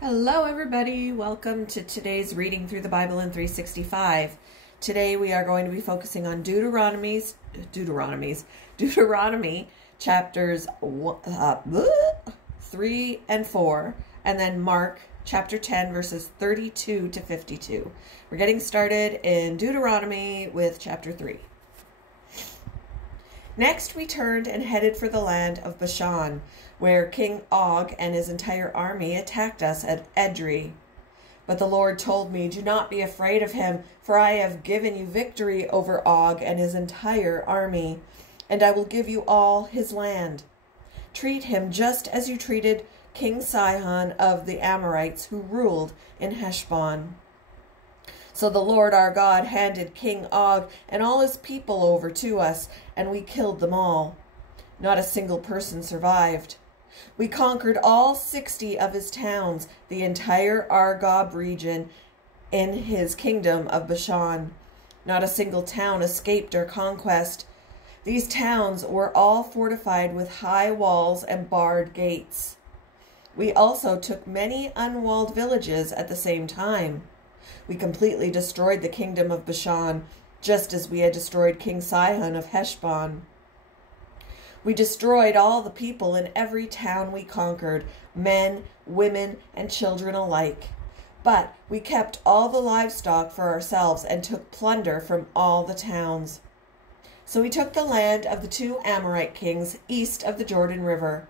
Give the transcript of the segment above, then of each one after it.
Hello everybody, welcome to today's reading through the Bible in 365. Today we are going to be focusing on Deuteronomy chapters 3 and 4, and then Mark chapter 10 verses 32 to 52. We're getting started in Deuteronomy with chapter 3. Next we turned and headed for the land of Bashan, where King Og and his entire army attacked us at Edrei. But the Lord told me, "Do not be afraid of him, for I have given you victory over Og and his entire army, and I will give you all his land. Treat him just as you treated King Sihon of the Amorites, who ruled in Heshbon." So the Lord our God handed King Og and all his people over to us, and we killed them all. Not a single person survived. We conquered all 60 of his towns, the entire Argob region in his kingdom of Bashan. Not a single town escaped our conquest. These towns were all fortified with high walls and barred gates. We also took many unwalled villages at the same time. We completely destroyed the kingdom of Bashan, just as we had destroyed King Sihon of Heshbon. We destroyed all the people in every town we conquered, men, women, and children alike. But we kept all the livestock for ourselves and took plunder from all the towns. So we took the land of the two Amorite kings east of the Jordan River,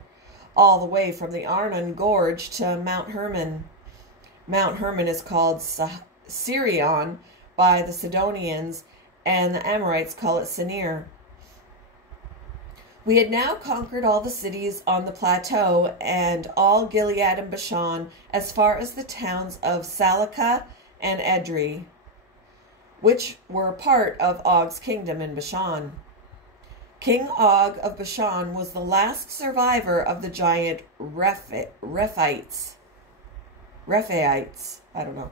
all the way from the Arnon Gorge to Mount Hermon. Mount Hermon is called Sirion by the Sidonians, and the Amorites call it Senir. We had now conquered all the cities on the plateau and all Gilead and Bashan, as far as the towns of Salakah and Edrei, which were part of Og's kingdom in Bashan. King Og of Bashan was the last survivor of the giant Rephaites. I don't know.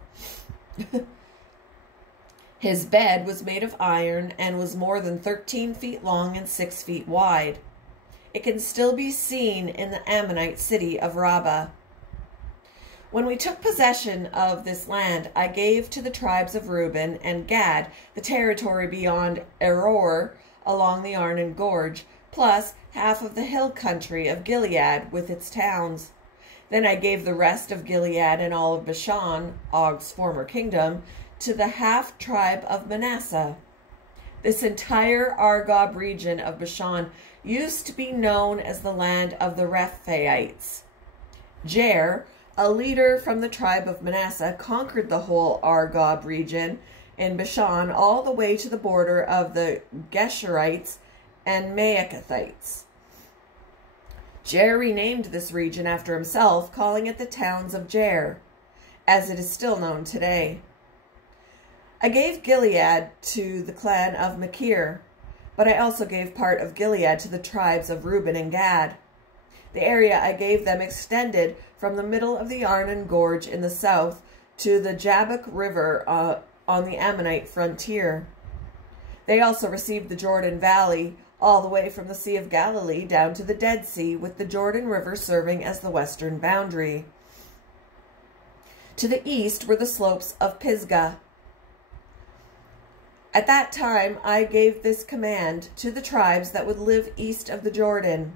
His bed was made of iron and was more than 13 feet long and 6 feet wide. It can still be seen in the Ammonite city of Rabbah. When we took possession of this land, I gave to the tribes of Reuben and Gad the territory beyond Eror along the Arnon Gorge, plus half of the hill country of Gilead with its towns. Then I gave the rest of Gilead and all of Bashan, Og's former kingdom, to the half-tribe of Manasseh. This entire Argob region of Bashan used to be known as the land of the Rephaites. Jair, a leader from the tribe of Manasseh, conquered the whole Argob region in Bashan all the way to the border of the Geshurites and Maacathites. Jair renamed this region after himself, calling it the towns of Jair, as it is still known today. I gave Gilead to the clan of Machir, but I also gave part of Gilead to the tribes of Reuben and Gad. The area I gave them extended from the middle of the Arnon Gorge in the south to the Jabbok River on the Ammonite frontier. They also received the Jordan Valley, all the way from the Sea of Galilee down to the Dead Sea, with the Jordan River serving as the western boundary. To the east were the slopes of Pisgah. At that time, I gave this command to the tribes that would live east of the Jordan.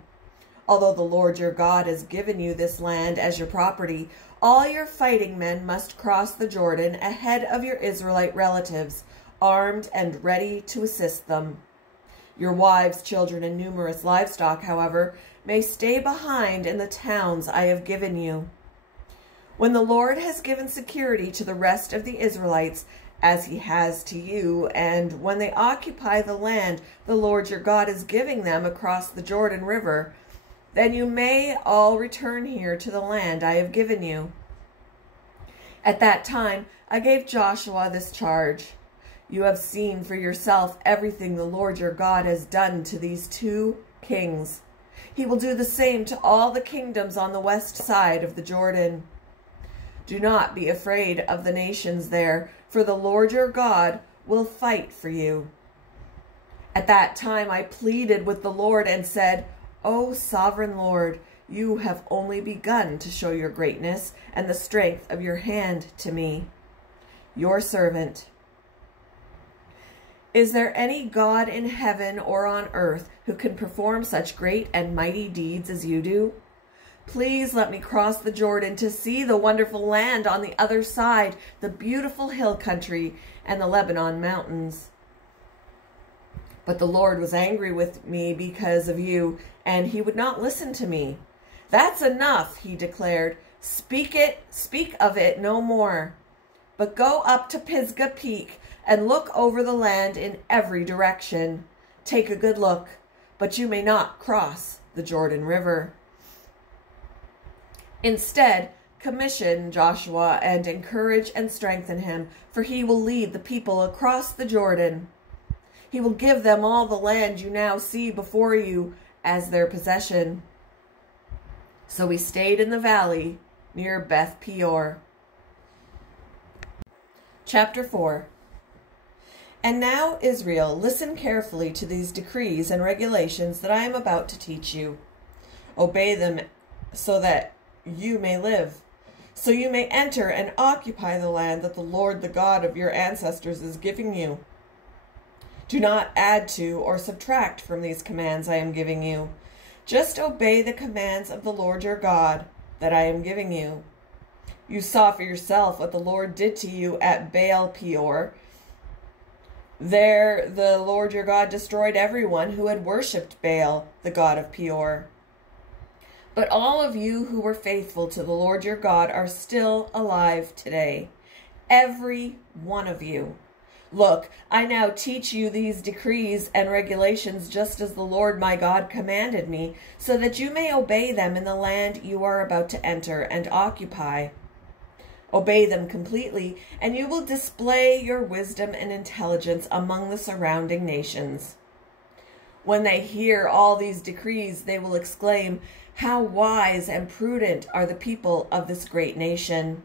Although the Lord your God has given you this land as your property, all your fighting men must cross the Jordan ahead of your Israelite relatives, armed and ready to assist them. Your wives, children, and numerous livestock, however, may stay behind in the towns I have given you. When the Lord has given security to the rest of the Israelites, as he has to you, and when they occupy the land the Lord your God is giving them across the Jordan River, then you may all return here to the land I have given you. At that time I gave Joshua this charge. You have seen for yourself everything the Lord your God has done to these two kings. He will do the same to all the kingdoms on the west side of the Jordan. Do not be afraid of the nations there, for the Lord your God will fight for you. At that time I pleaded with the Lord and said, O sovereign Lord, You have only begun to show your greatness and the strength of your hand to me, your servant. Is there any God in heaven or on earth who can perform such great and mighty deeds as you do? Please let me cross the Jordan to see the wonderful land on the other side, the beautiful hill country and the Lebanon mountains. But the Lord was angry with me because of you, and he would not listen to me. That's enough, he declared. Speak of it no more. But go up to Pisgah Peak and look over the land in every direction. Take a good look, but you may not cross the Jordan River. Instead, commission Joshua and encourage and strengthen him, for he will lead the people across the Jordan. He will give them all the land you now see before you as their possession. So we stayed in the valley near Beth Peor. Chapter 4. And now, Israel, listen carefully to these decrees and regulations that I am about to teach you. Obey them so that you may live, so you may enter and occupy the land that the Lord, the God of your ancestors, is giving you. Do not add to or subtract from these commands I am giving you. Just obey the commands of the Lord your God that I am giving you. You saw for yourself what the Lord did to you at Baal Peor. There the Lord your God destroyed everyone who had worshipped Baal, the god of Peor. But all of you who were faithful to the Lord your God are still alive today. Every one of you. Look, I now teach you these decrees and regulations just as the Lord my God commanded me, so that you may obey them in the land you are about to enter and occupy. Obey them completely, and you will display your wisdom and intelligence among the surrounding nations. When they hear all these decrees, they will exclaim, "How wise and prudent are the people of this great nation!"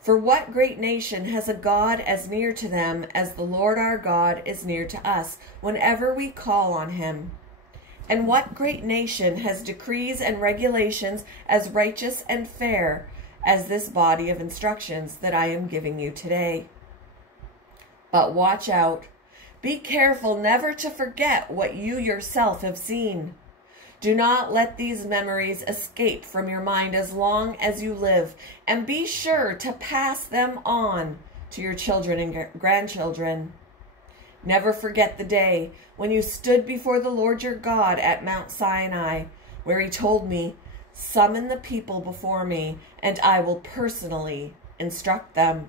For what great nation has a God as near to them as the Lord our God is near to us whenever we call on him? And what great nation has decrees and regulations as righteous and fair as this body of instructions that I am giving you today? But watch out. Be careful never to forget what you yourself have seen. Do not let these memories escape from your mind as long as you live, and be sure to pass them on to your children and grandchildren. Never forget the day when you stood before the Lord your God at Mount Sinai, where he told me, "Summon the people before me, and I will personally instruct them.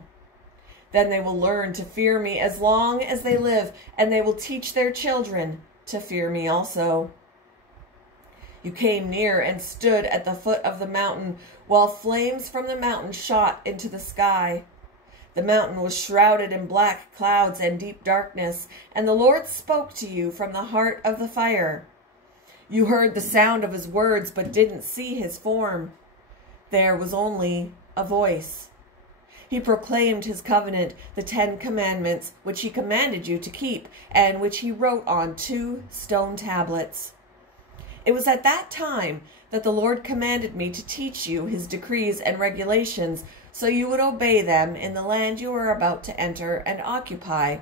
Then they will learn to fear me as long as they live, and they will teach their children to fear me also." You came near and stood at the foot of the mountain, while flames from the mountain shot into the sky. The mountain was shrouded in black clouds and deep darkness, and the Lord spoke to you from the heart of the fire. You heard the sound of his words, but didn't see his form. There was only a voice. He proclaimed his covenant, the 10 Commandments, which he commanded you to keep, and which he wrote on 2 stone tablets. It was at that time that the Lord commanded me to teach you his decrees and regulations, so you would obey them in the land you are about to enter and occupy.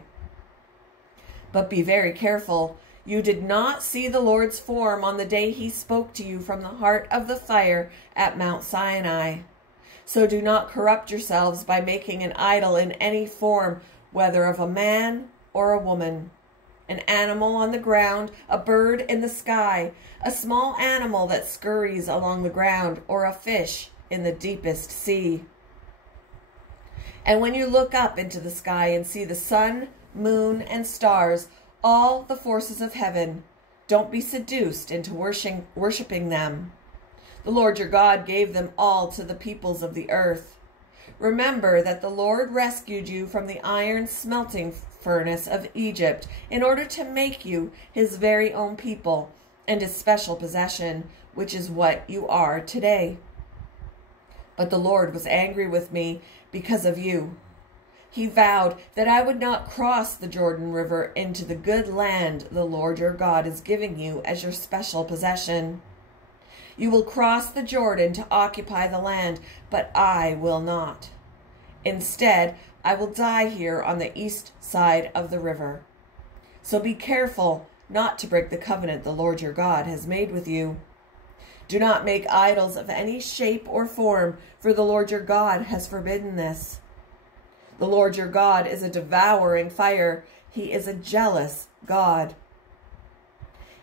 But be very careful. You did not see the Lord's form on the day he spoke to you from the heart of the fire at Mount Sinai. So do not corrupt yourselves by making an idol in any form, whether of a man or a woman, an animal on the ground, a bird in the sky, a small animal that scurries along the ground, or a fish in the deepest sea. And when you look up into the sky and see the sun, moon, and stars, all the forces of heaven, don't be seduced into worshiping them. The Lord your God gave them all to the peoples of the earth. Remember that the Lord rescued you from the iron smelting furnace of Egypt in order to make you his very own people and his special possession, which is what you are today. But the Lord was angry with me because of you. He vowed that I would not cross the Jordan River into the good land the Lord your God is giving you as your special possession. You will cross the Jordan to occupy the land, but I will not. Instead, I will die here on the east side of the river. So be careful not to break the covenant the Lord your God has made with you. Do not make idols of any shape or form, for the Lord your God has forbidden this. The Lord your God is a devouring fire. He is a jealous God.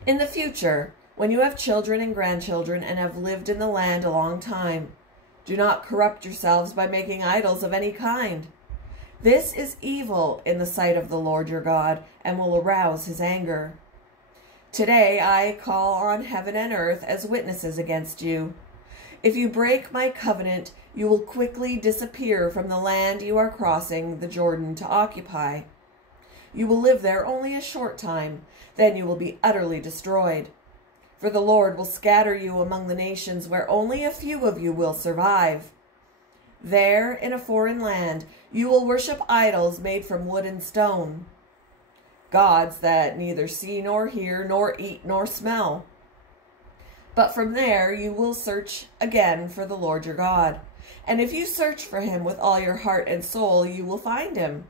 In the future, when you have children and grandchildren and have lived in the land a long time, do not corrupt yourselves by making idols of any kind. This is evil in the sight of the Lord your God and will arouse his anger. Today I call on heaven and earth as witnesses against you. If you break my covenant, you will quickly disappear from the land you are crossing the Jordan to occupy. You will live there only a short time, then you will be utterly destroyed. For the Lord will scatter you among the nations where only a few of you will survive. There, in a foreign land, you will worship idols made from wood and stone, gods that neither see nor hear nor eat nor smell. But from there you will search again for the Lord your God. And if you search for him with all your heart and soul, you will find him.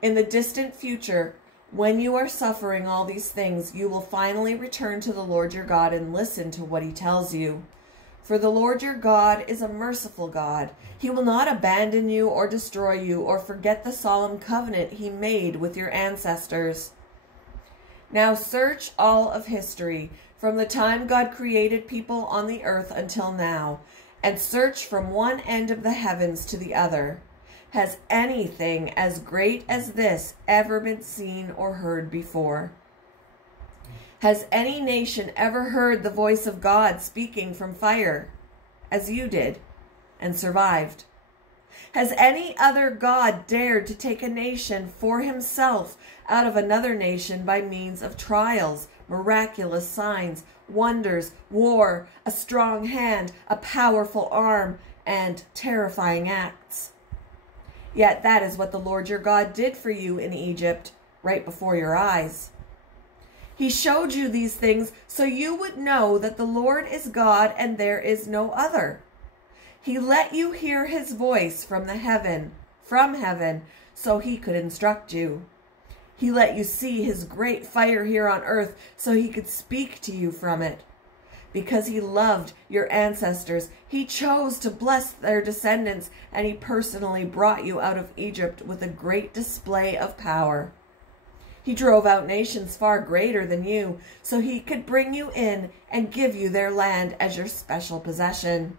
In the distant future, when you are suffering all these things, you will finally return to the Lord your God and listen to what he tells you. For the Lord your God is a merciful God. He will not abandon you or destroy you or forget the solemn covenant he made with your ancestors. Now search all of history, from the time God created people on the earth until now, and search from one end of the heavens to the other. Has anything as great as this ever been seen or heard before? Has any nation ever heard the voice of God speaking from fire, as you did, and survived? Has any other God dared to take a nation for himself out of another nation by means of trials, miraculous signs, wonders, war, a strong hand, a powerful arm, and terrifying acts? Yet that is what the Lord your God did for you in Egypt, right before your eyes. He showed you these things so you would know that the Lord is God and there is no other. He let you hear his voice from heaven, so he could instruct you. He let you see his great fire here on earth so he could speak to you from it. Because he loved your ancestors, he chose to bless their descendants, and he personally brought you out of Egypt with a great display of power. He drove out nations far greater than you, so he could bring you in and give you their land as your special possession,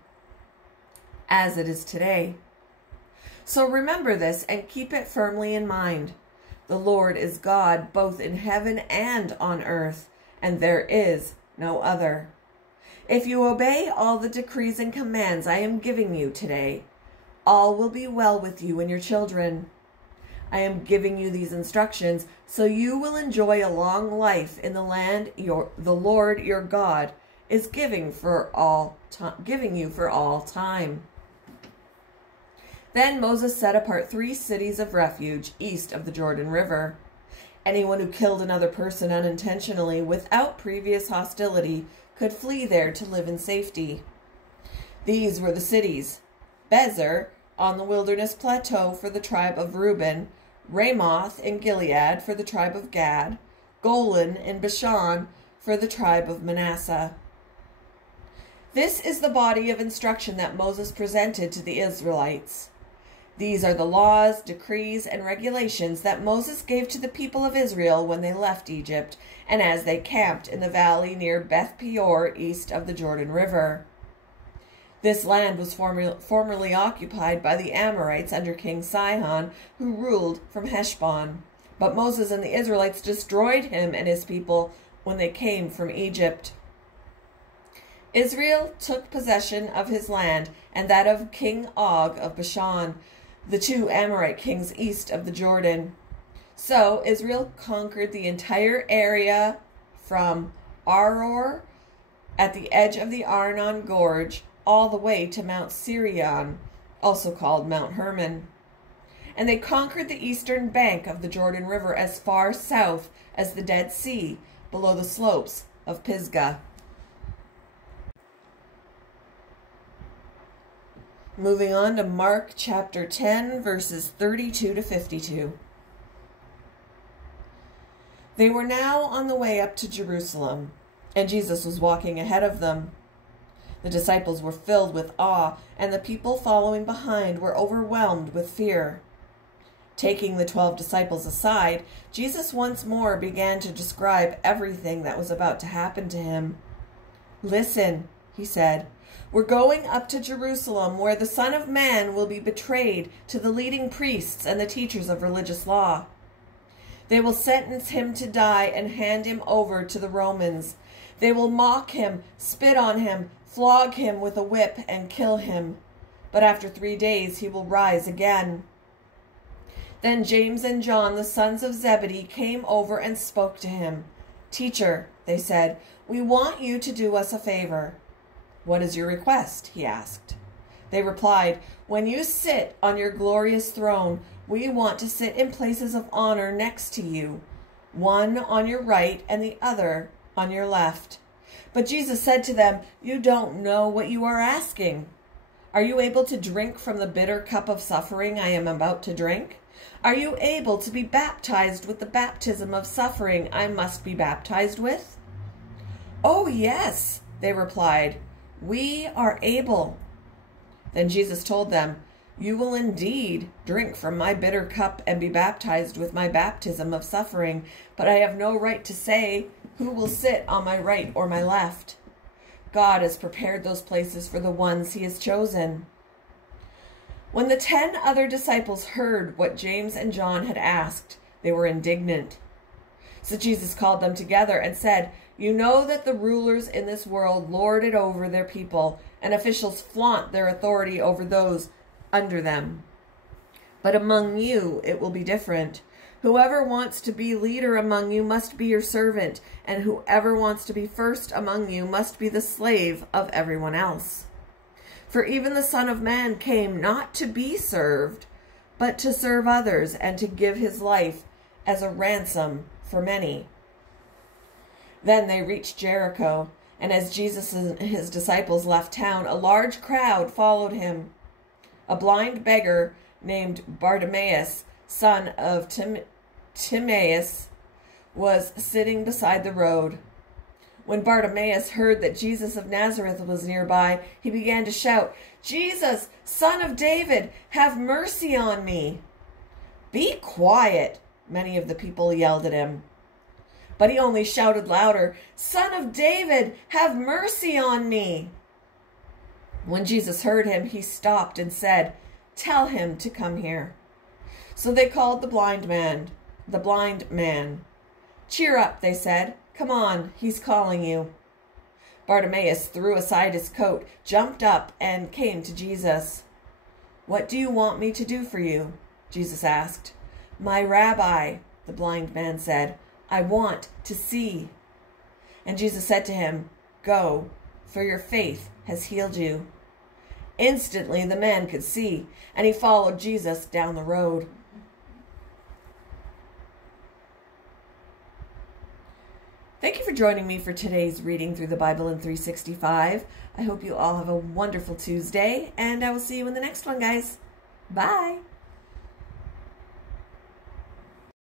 as it is today. So remember this and keep it firmly in mind. The Lord is God both in heaven and on earth, and there is no other. If you obey all the decrees and commands I am giving you today, all will be well with you and your children. I am giving you these instructions so you will enjoy a long life in the land the Lord your God is giving you for all time. Then Moses set apart 3 cities of refuge east of the Jordan River. Anyone who killed another person unintentionally without previous hostility could flee there to live in safety. These were the cities: Bezer on the wilderness plateau for the tribe of Reuben, Ramoth in Gilead for the tribe of Gad, Golan in Bashan for the tribe of Manasseh. This is the body of instruction that Moses presented to the Israelites. These are the laws, decrees, and regulations that Moses gave to the people of Israel when they left Egypt and as they camped in the valley near Beth Peor east of the Jordan River. This land was formerly occupied by the Amorites under King Sihon, who ruled from Heshbon. But Moses and the Israelites destroyed him and his people when they came from Egypt. Israel took possession of his land and that of King Og of Bashan, the 2 Amorite kings east of the Jordan. So Israel conquered the entire area from Aroer at the edge of the Arnon Gorge all the way to Mount Sirion, also called Mount Hermon. And they conquered the eastern bank of the Jordan River as far south as the Dead Sea, below the slopes of Pisgah. Moving on to Mark chapter 10, verses 32 to 52. They were now on the way up to Jerusalem, and Jesus was walking ahead of them. The disciples were filled with awe, and the people following behind were overwhelmed with fear. Taking the 12 disciples aside, Jesus once more began to describe everything that was about to happen to him. "Listen," he said, "we're going up to Jerusalem, where the Son of Man will be betrayed to the leading priests and the teachers of religious law. They will sentence him to die and hand him over to the Romans. They will mock him, spit on him, flog him with a whip, and kill him. But after 3 days he will rise again." Then James and John, the sons of Zebedee, came over and spoke to him. "Teacher," they said, "we want you to do us a favor." "What is your request?" he asked. They replied, "When you sit on your glorious throne, we want to sit in places of honor next to you, one on your right and the other on your left." But Jesus said to them, "You don't know what you are asking. Are you able to drink from the bitter cup of suffering I am about to drink? Are you able to be baptized with the baptism of suffering I must be baptized with?" "Oh, yes," they replied, "we are able." Then Jesus told them, "You will indeed drink from my bitter cup and be baptized with my baptism of suffering, but I have no right to say who will sit on my right or my left. God has prepared those places for the ones he has chosen." When the 10 other disciples heard what James and John had asked, they were indignant. So Jesus called them together and said, "You know that the rulers in this world lord it over their people, and officials flaunt their authority over those under them. But among you it will be different. Whoever wants to be leader among you must be your servant, and whoever wants to be first among you must be the slave of everyone else. For even the Son of Man came not to be served, but to serve others and to give his life as a ransom for many." Then they reached Jericho, and as Jesus and his disciples left town, a large crowd followed him. A blind beggar named Bartimaeus, son of Timaeus, was sitting beside the road. When Bartimaeus heard that Jesus of Nazareth was nearby, he began to shout, "Jesus, Son of David, have mercy on me." "Be quiet," many of the people yelled at him. But he only shouted louder, "Son of David, have mercy on me." When Jesus heard him, he stopped and said, "Tell him to come here." So they called the blind man. "Cheer up," they said. "Come on, he's calling you." Bartimaeus threw aside his coat, jumped up, and came to Jesus. "What do you want me to do for you?" Jesus asked. "My rabbi," the blind man said, "I want to see." And Jesus said to him, "Go, for your faith has healed you." Instantly the man could see, and he followed Jesus down the road. Thank you for joining me for today's reading through the Bible in 365. I hope you all have a wonderful Tuesday, and I will see you in the next one, guys. Bye.